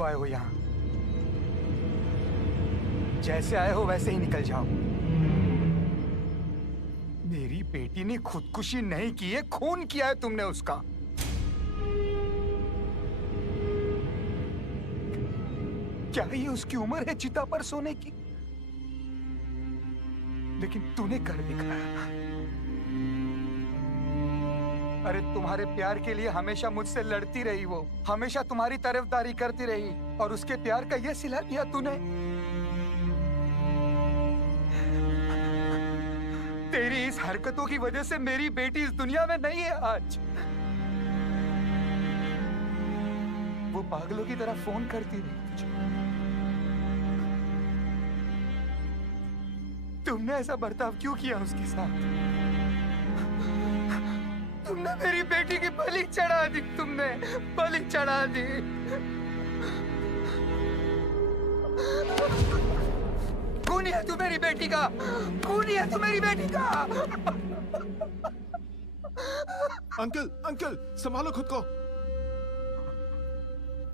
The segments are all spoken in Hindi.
क्यों आए हो यहाँ? जैसे आए हो वैसे ही निकल जाओ। मेरी बेटी ने खुदकुशी नहीं की है, खून किया है तुमने उसका। क्या ये उसकी उम्र है चिता पर सोने की? लेकिन तूने कर दिखाया। अरे तुम्हारे प्यार के लिए हमेशा मुझसे लड़ती रही वो, हमेशा तुम्हारी तरफदारी करती रही, और उसके प्यार का ये सिला दिया तूने। तेरी इस हरकतों की वजह से मेरी बेटी इस दुनिया में नहीं है आज। वो पागलों की तरह फोन करती रही तुझे। तुमने ऐसा बर्ताव क्यों किया उसके साथ? तुमने मेरी बेटी की बलि चढ़ा दी, तुमने बलि चढ़ा दी। खूनी है तू मेरी बेटी का, खूनी है तू मेरी बेटी का। अंकल अंकल संभालो खुद को।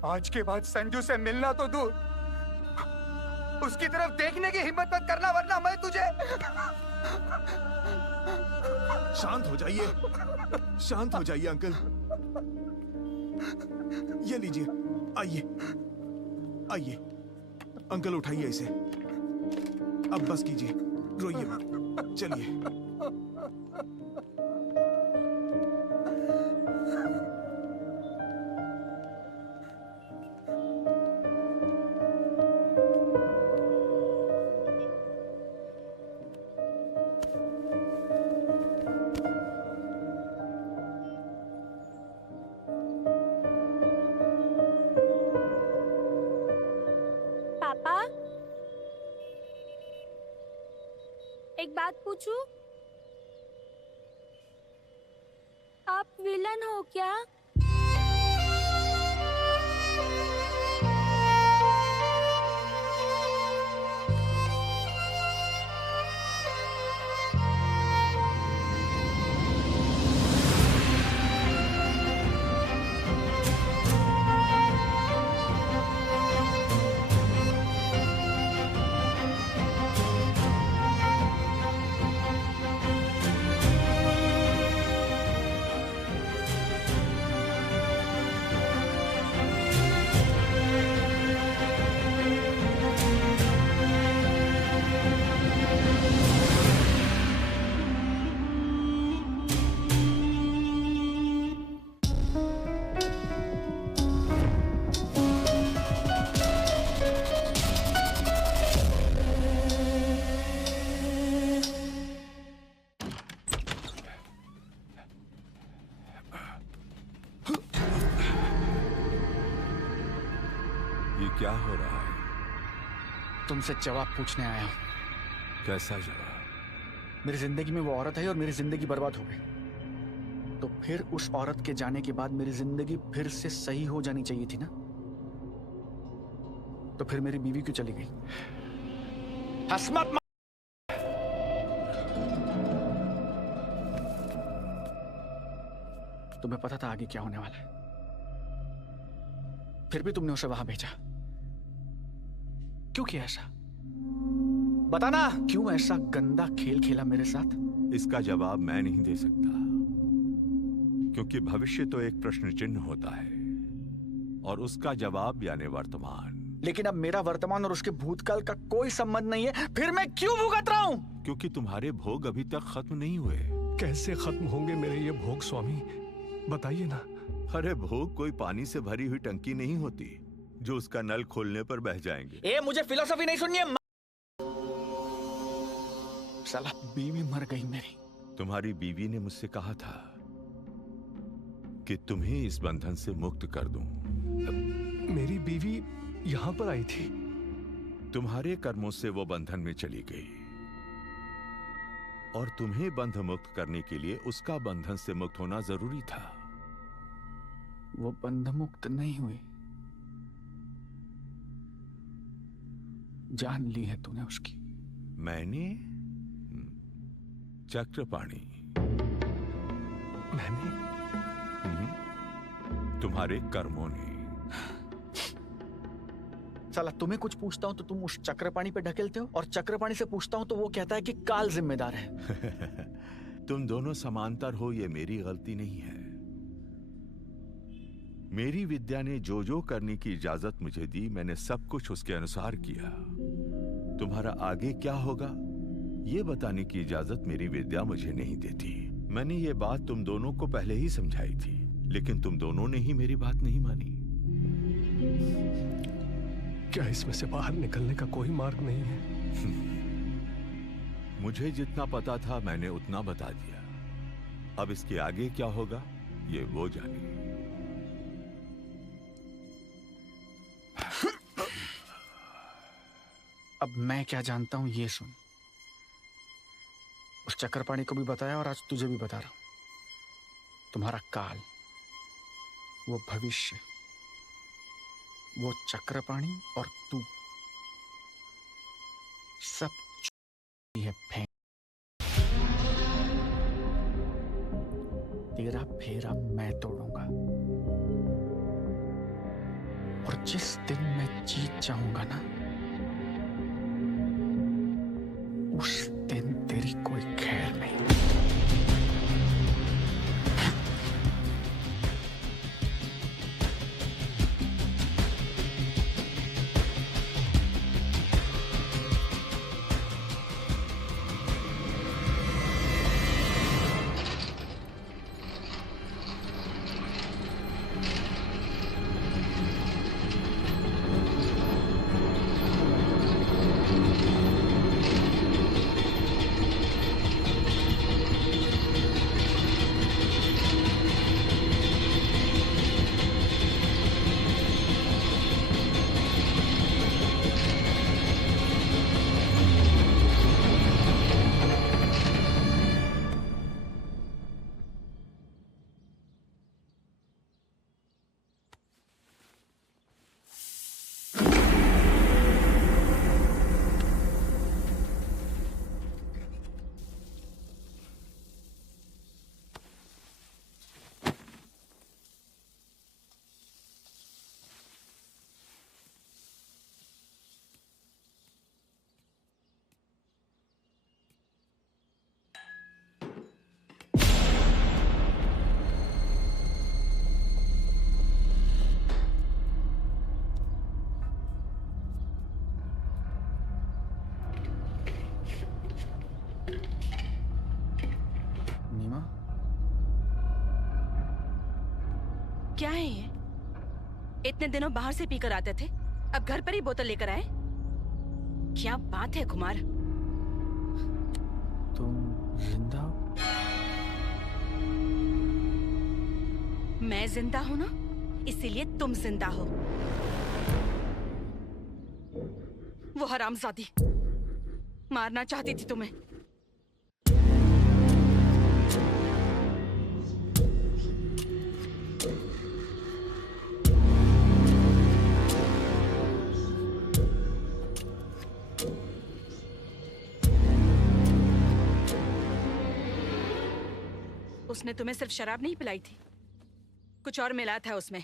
आज के बाद संजू से मिलना तो दूर, उसकी तरफ देखने की हिम्मत मत करना, वरना मैं तुझे। शांत हो जाइए, शांत हो जाइए अंकल। ये लीजिए, आइए आइए। अंकल उठाइए इसे, अब बस कीजिए, रोइए मत, चलिए। पापा, एक बात पूछूं? आप विलन हो क्या? ये क्या हो रहा है? तुमसे जवाब पूछने आया हूं। कैसा जवाब? मेरी जिंदगी में वो औरत है और मेरी जिंदगी बर्बाद हो गई। तो फिर उस औरत के जाने के बाद मेरी जिंदगी फिर से सही हो जानी चाहिए थी ना? तो फिर मेरी बीवी क्यों चली गई? हसमत तुम्हें पता था आगे क्या होने वाला है, फिर भी तुमने उसे वहां भेजा। क्यों किया ऐसा? बताना, क्यों ऐसा गंदा खेल खेला मेरे साथ? इसका जवाब मैं नहीं दे सकता, क्योंकि भविष्य तो एक प्रश्न चिन्ह होता है और उसका जवाब यानी वर्तमान। लेकिन अब मेरा वर्तमान और उसके भूतकाल का कोई संबंध नहीं है, फिर मैं क्यों भुगत रहा हूं? क्योंकि तुम्हारे भोग अभी तक खत्म नहीं हुए। कैसे खत्म होंगे मेरे ये भोग स्वामी, बताइए ना। अरे भोग कोई पानी से भरी हुई टंकी नहीं होती जो उसका नल खोलने पर बह जाएंगे। ए, मुझे फिलोसफी नहीं सुननी है। साला बीवी मर गई मेरी। तुम्हारी बीवी ने मुझसे कहा था कि तुम्हें इस बंधन से मुक्त कर दूं। मेरी बीवी यहाँ पर आई थी। तुम्हारे कर्मों से वो बंधन में चली गई और तुम्हें बंध मुक्त करने के लिए उसका बंधन से मुक्त होना जरूरी था। वो बंध मुक्त नहीं हुई। जान ली है तूने उसकी। मैंने? चक्रपाणी। मैंने? तुम्हारे कर्मों ने। साला तुम्हें कुछ पूछता हूँ तो तुम उस चक्रपाणी पे ढकेलते हो, और चक्रपाणी से पूछता हूँ तो वो कहता है कि काल जिम्मेदार है। तुम दोनों समांतर हो, ये मेरी गलती नहीं है। मेरी विद्या ने जो जो करने की इजाजत मुझे दी, मैंने सब कुछ उसके अनुसार किया। तुम्हारा आगे क्या होगा ये बताने की इजाजत मेरी विद्या मुझे नहीं देती। मैंने ये बात तुम दोनों को पहले ही समझाई थी, लेकिन तुम दोनों ने ही मेरी बात नहीं मानी। क्या इसमें से बाहर निकलने का कोई मार्ग नहीं है? मुझे जितना पता था मैंने उतना बता दिया। अब इसके आगे क्या होगा ये वो जाने। अब मैं क्या जानता हूं ये सुन। उस चक्रपाणी को भी बताया और आज तुझे भी बता रहा हूं। तुम्हारा काल, वो भविष्य, वो चक्रपाणी और तू सब है फेंक। तेरा फेरा मैं तोड़ूंगा, और जिस दिन मैं जीत जाऊंगा ना, उस दिन तेरी कोई खैर नहीं। नीमा, क्या है ये? इतने दिनों बाहर से पीकर आते थे, अब घर पर ही बोतल लेकर आए? क्या बात है कुमार? तुम जिंदा हो? मैं जिंदा हूं ना, इसीलिए तुम जिंदा हो। वो हरामजादी मारना चाहती थी तुम्हें। उसने तुम्हें सिर्फ शराब नहीं पिलाई थी, कुछ और मिला था उसमें।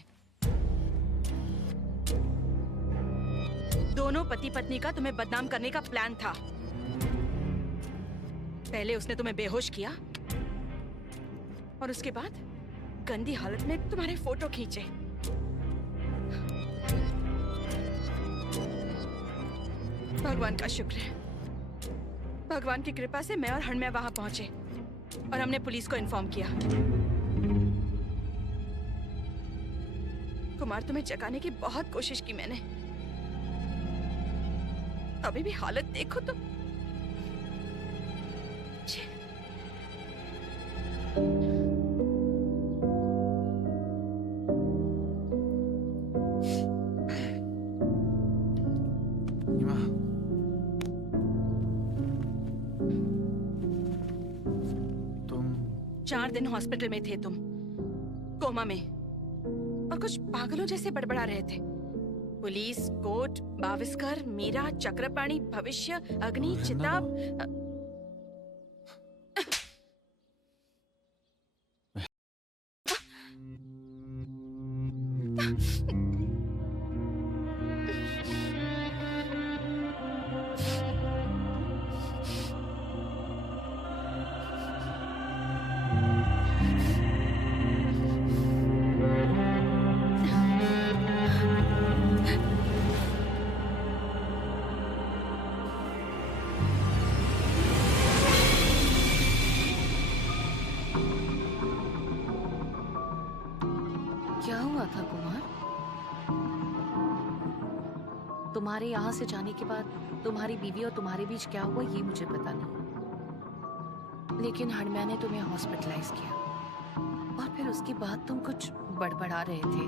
दोनों पति पत्नी का तुम्हें बदनाम करने का प्लान था। पहले उसने तुम्हें बेहोश किया, और उसके बाद गंदी हालत में तुम्हारे फोटो खींचे। भगवान का शुक्र है, भगवान की कृपा से मैं और हणम्या वहां पहुंचे और हमने पुलिस को इन्फॉर्म किया। कुमार, तुम्हें जगाने की बहुत कोशिश की मैंने। अभी भी हालत देखो तो। छे। नीमा, तुम 4 दिन हॉस्पिटल में थे तुम, कोमा में, और कुछ पागलों जैसे बड़बड़ा रहे थे। पुलिस, कोर्ट, बाविस्कर, मीरा, चक्रपाणी, भविष्य, अग्नि, चिताब। क्या हुआ था कुमार? तुम्हारे यहाँ से जाने के बाद तुम्हारी बीवी और तुम्हारे बीच क्या हुआ ये मुझे पता नहीं, लेकिन हड़म्या ने तुम्हें हॉस्पिटलाइज किया और फिर उसके बाद तुम कुछ बड़बड़ा रहे थे।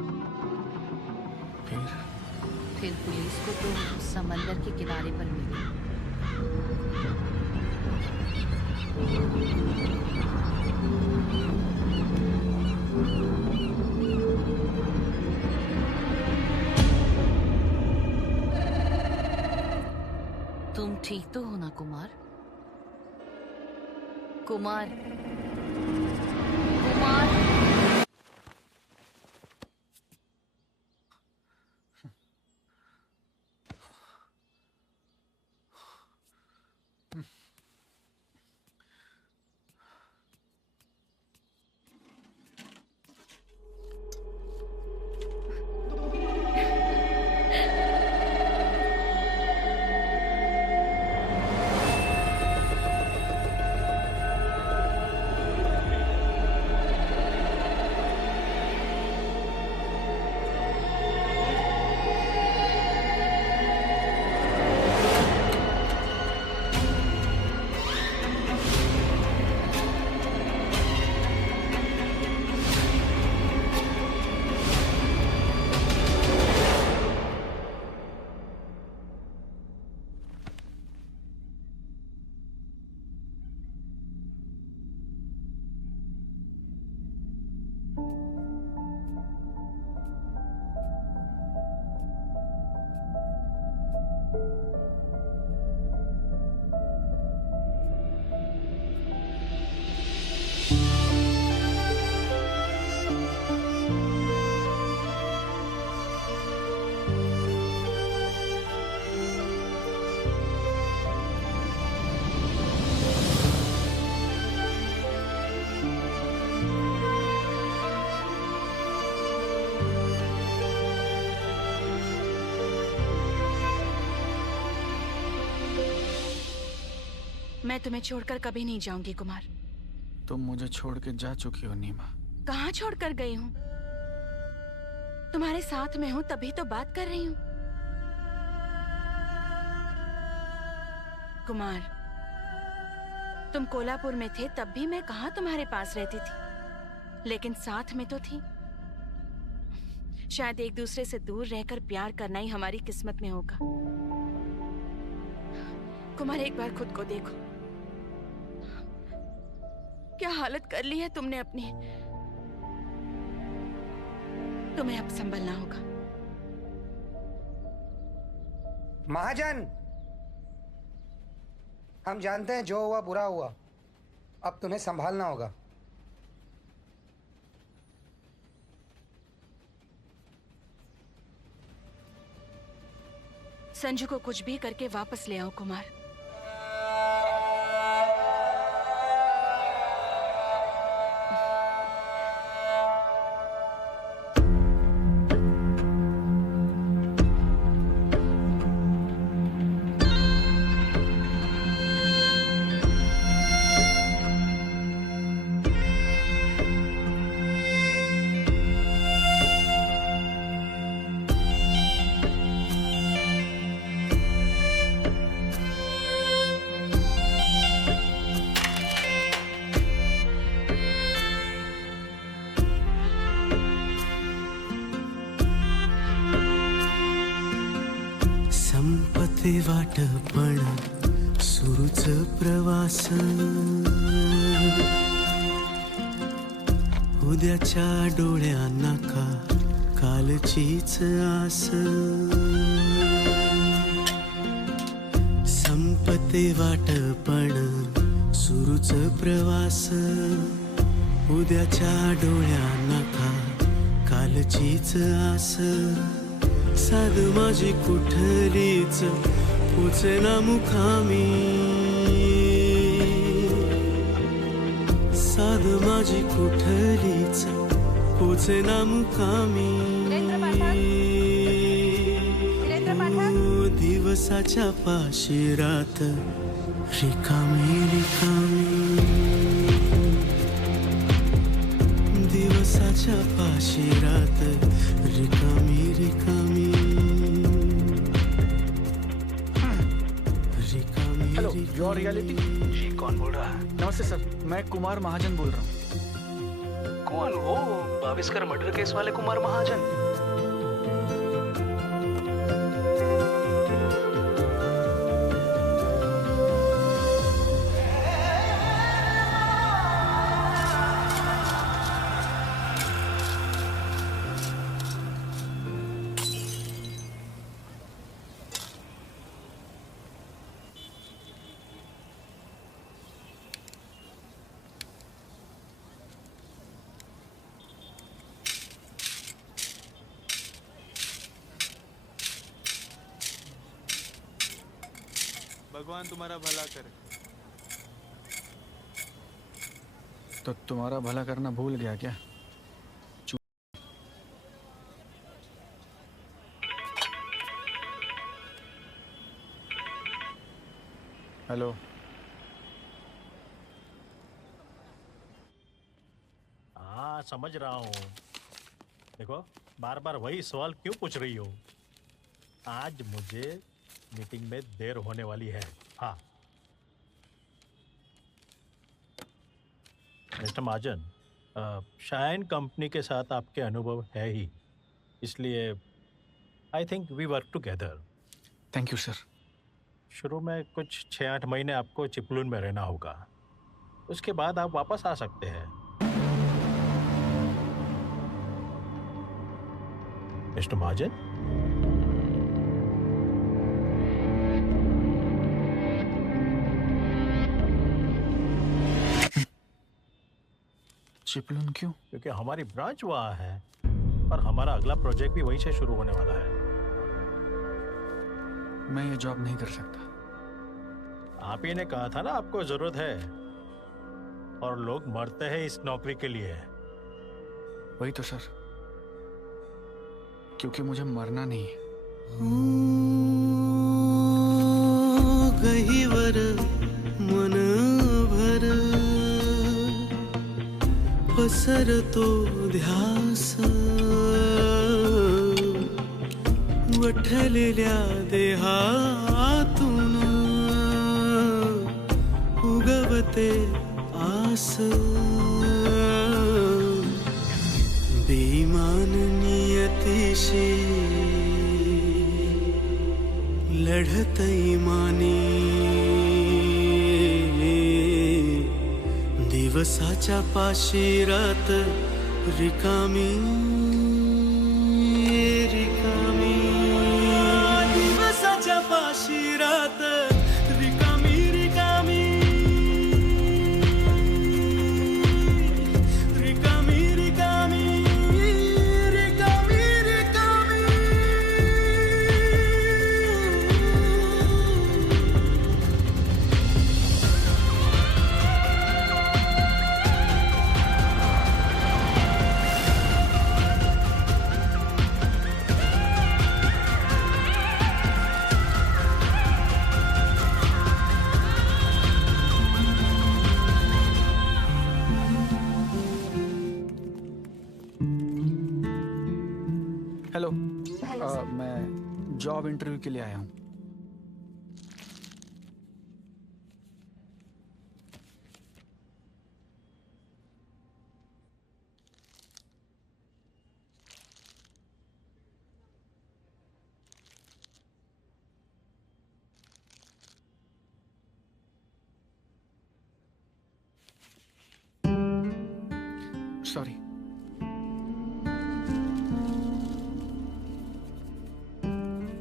फिर पुलिस को तुम समंदर के किनारे पर मिले। तुम ठीक तो हो ना कुमार? कुमार, कुमार। मैं तुम्हें छोड़कर कभी नहीं जाऊंगी कुमार। तुम मुझे छोड़ के जा चुकी हो नीमा। कहाँ छोड़कर गई हूँ? तुम्हारे साथ में हूँ तभी तो बात कर रही हूँ। कुमार, तुम कोल्हापुर में थे तब भी मैं कहाँ तुम्हारे पास रहती थी, लेकिन साथ में तो थी। शायद एक दूसरे से दूर रहकर प्यार करना ही हमारी किस्मत में होगा। कुमार, एक बार खुद को देखो, क्या हालत कर ली है तुमने अपनी। तुम्हें अब संभलना होगा। महाजन, हम जानते हैं जो हुआ बुरा हुआ, अब तुम्हें संभालना होगा। संजू को कुछ भी करके वापस ले आओ कुमार। संपते वाटपण सुरूच प्रवास, उद्याच्या डोळ्या नाका कालचीच आस। संपते वाटपण सुरूच प्रवास, उद्याच्या डोळ्या नाका कालचीच आस। साध माझी कुठलीच पोचेना मुखामी, साध माझी कुठलीच पोचेना मुखामी। दिवसाच्या पाशी रात रिकामी रिकामी, दिवसा दिवसाच्या पाशी रात रिकामी रिकामी रिकामी हेलो, योर रियलिटी। जी कौन बोल रहा है? नमस्ते सर, मैं कुमार महाजन बोल रहा हूँ। कौन? वो बाविस्कर मर्डर केस वाले कुमार महाजन। भगवान तुम्हारा भला करे। तो तुम्हारा भला करना भूल गया क्या? हेलो, हाँ समझ रहा हूँ। देखो बार बार वही सवाल क्यों पूछ रही हो? आज मुझे मीटिंग में देर होने वाली है। हाँ मिस्टर महाजन, शाइन कंपनी के साथ आपके अनुभव है ही, इसलिए I think we work together. Thank you sir. शुरू में कुछ 6-8 महीने आपको चिपलून में रहना होगा, उसके बाद आप वापस आ सकते हैं। मिस्टर महाजन, चिपलून क्यों? क्योंकि हमारी ब्रांच वहाँ है और हमारा अगला प्रोजेक्ट भी वहीं से शुरू होने वाला है। मैं ये जॉब नहीं कर सकता। आप ही ने कहा था ना आपको जरूरत है, और लोग मरते हैं इस नौकरी के लिए। वही तो सर, क्योंकि मुझे मरना नहीं है। गहीवर मन भर पसरतो ध्यास वठलेल्या देहातून उगवते आस बेईमान नियतीशी लढत इमानी दिवसाच्या पाशी रात रिकामी रिकामी दिवसाच्या पाशी रात रिकामी रिकामी रिकामी रिकामी रिकामी रिकामी हेलो, मैं जॉब इंटरव्यू के लिए आया हूँ। सॉरी।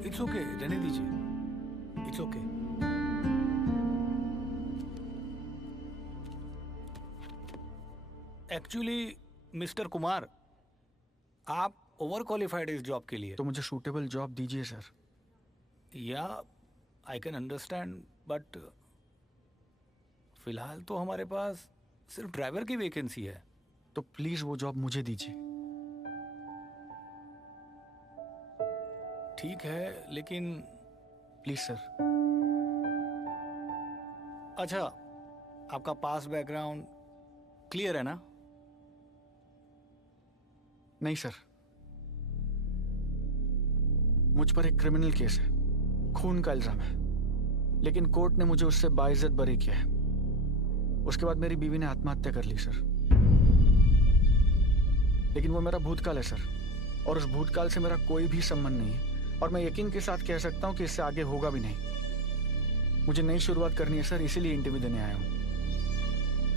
इट्स ओके, रहने दीजिए। It's okay. Actually mister Kumar, आप ओवर क्वालिफाइड इस जॉब के लिए। तो मुझे सूटेबल जॉब दीजिए सर। या आई कैन अंडरस्टैंड, बट फिलहाल तो हमारे पास सिर्फ ड्राइवर की वैकेंसी है। तो प्लीज वो जॉब मुझे दीजिए। ठीक है, लेकिन प्लीज सर। अच्छा, आपका पास बैकग्राउंड क्लियर है ना? नहीं सर, मुझ पर एक क्रिमिनल केस है, खून का इल्जाम है, लेकिन कोर्ट ने मुझे उससे बाइज्जत बरी किया है। उसके बाद मेरी बीवी ने आत्महत्या कर ली सर। लेकिन वो मेरा भूतकाल है सर, और उस भूतकाल से मेरा कोई भी संबंध नहीं है, और मैं यकीन के साथ कह सकता हूँ कि इससे आगे होगा भी नहीं। मुझे नई शुरुआत करनी है सर, इसीलिए इंटरव्यू देने आया हूँ।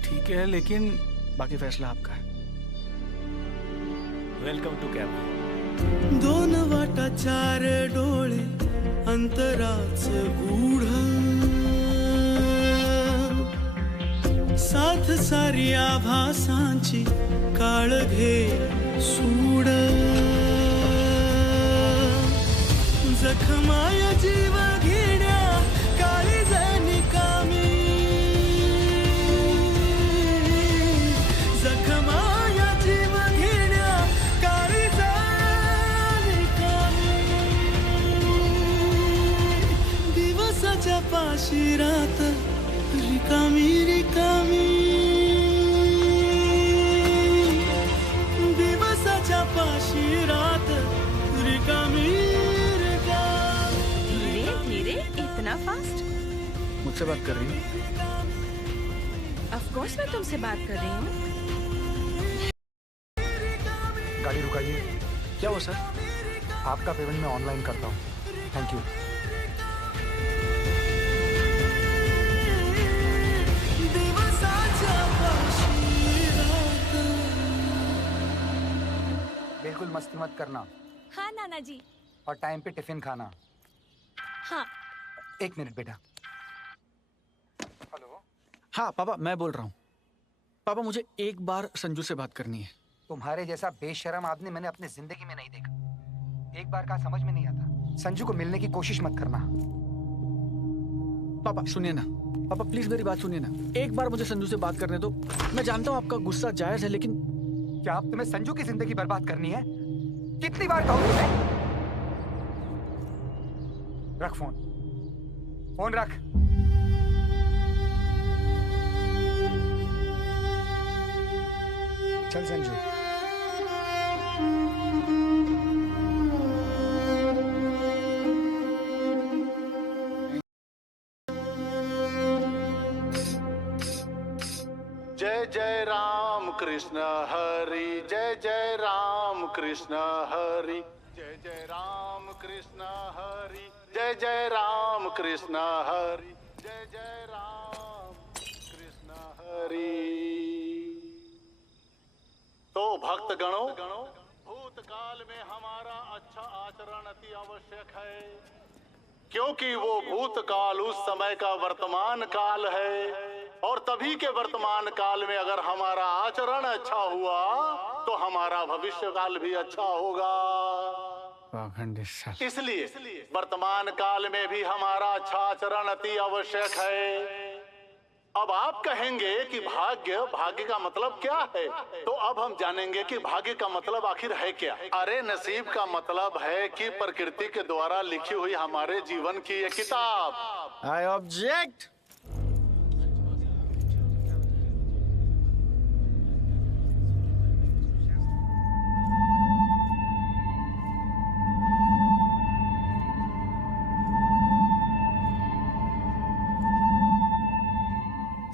ठीक है, लेकिन बाकी फैसला आपका है। Welcome to cab. 2 वाटा 4 डोळे अंतराचं गूढ, साथ सारी आभासांची काळघे सूड, जखमाय जीव घेण्या काळीजनी कामी, जखमाय जीव घेण्या काळीजनी कामी, दिवसाच्या पाशी रात रिकामी रिकामी, दिवसाच्या पाशी रात रिकामी रिकामी। धीरे धीरे, इतना फास्ट? मुझसे बात कर रही हूँ? ऑफ कोर्स मैं तुमसे बात कर रही हूँ। गाड़ी रुकाइए। क्या हुआ सर? आपका पेमेंट मैं ऑनलाइन करता हूँ। Thank you. बिल्कुल मस्ती मत करना। हाँ नाना जी। और टाइम पे टिफिन खाना। हाँ। 1 मिनट बेटा। हेलो। हाँ पापा, मैं बोल रहा हूँ। पापा, मुझे एक बार संजू से बात करनी है। तुम्हारे जैसा बेशरम आदमी मैंने अपनी जिंदगी में नहीं देखा। एक बार का समझ में नहीं आता। संजू को मिलने की कोशिश मत करना। पापा सुनिए ना, पापा प्लीज मेरी बात सुनिए ना, एक बार मुझे संजू से बात करने दो। मैं जानता हूँ आपका गुस्सा जायज है, लेकिन क्या आप तुम्हें संजू की जिंदगी बर्बाद करनी है? कितनी बार कहूँ तुम्हें? रख फोन, फोन रख। चल संजू। जय जय राम कृष्ण हरि, जय जय राम कृष्ण हरि, जय जय राम कृष्ण हरि, जय जय राम कृष्ण हरि, जय जय राम कृष्ण हरि। तो भक्त गणों, भूतकाल में हमारा अच्छा आचरण अति आवश्यक है, क्योंकि वो भूतकाल उस समय का वर्तमान काल है, और तभी के वर्तमान काल में अगर हमारा आचरण अच्छा हुआ तो हमारा भविष्य काल भी अच्छा होगा। इसलिए वर्तमान काल में भी हमारा अच्छा आचरण अति आवश्यक है। अब आप कहेंगे कि भाग्य का मतलब क्या है, तो अब हम जानेंगे कि भाग्य का मतलब आखिर है क्या। अरे नसीब का मतलब है कि प्रकृति के द्वारा लिखी हुई हमारे जीवन की ये किताब। I object.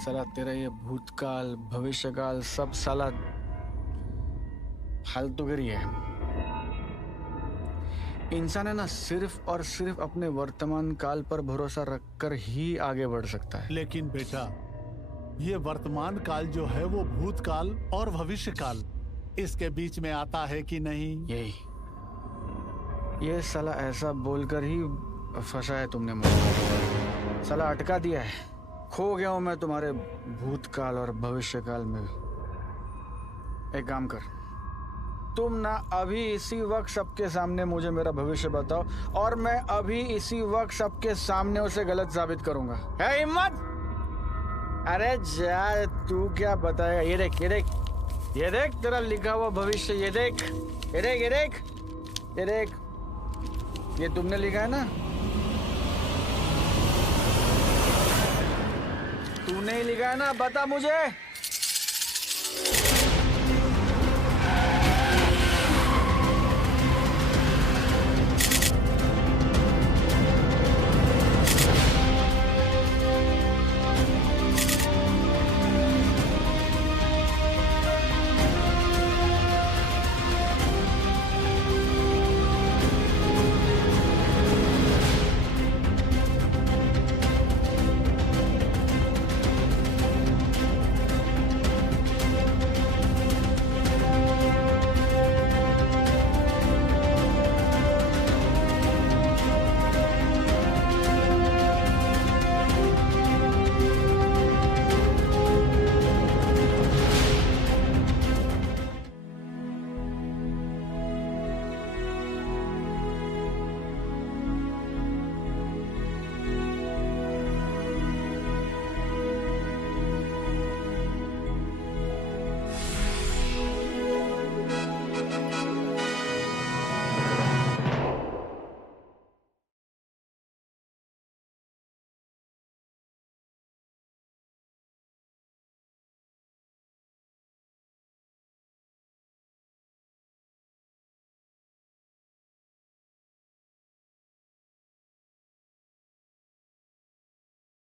साला तेरा ये भूतकाल भविष्यकाल सब साला फालतूगिरी है। इंसान है ना, सिर्फ और सिर्फ अपने वर्तमान काल पर भरोसा रखकर ही आगे बढ़ सकता है। लेकिन बेटा, ये वर्तमान काल जो है वो भूतकाल और भविष्य काल इसके बीच में आता है कि नहीं? यही, ये साला ऐसा बोलकर ही फंसा है तुमने मुझे। साला अटका दिया है। खो गया हूं मैं तुम्हारे भूतकाल और भविष्यकाल में। एक काम कर, तुम ना अभी इसी वक्त सबके सामने मुझे मेरा भविष्य बताओ, और मैं अभी इसी वक्त सबके सामने उसे गलत साबित करूंगा। है हिम्मत? अरे जा, तू क्या बताएगा? ये देख, ये देख, ये देख तेरा लिखा हुआ भविष्य। ये देख, ये देख, ये देख, ये देख, ये तुमने लिखा है ना? तूने ही लिखा है ना? बता मुझे।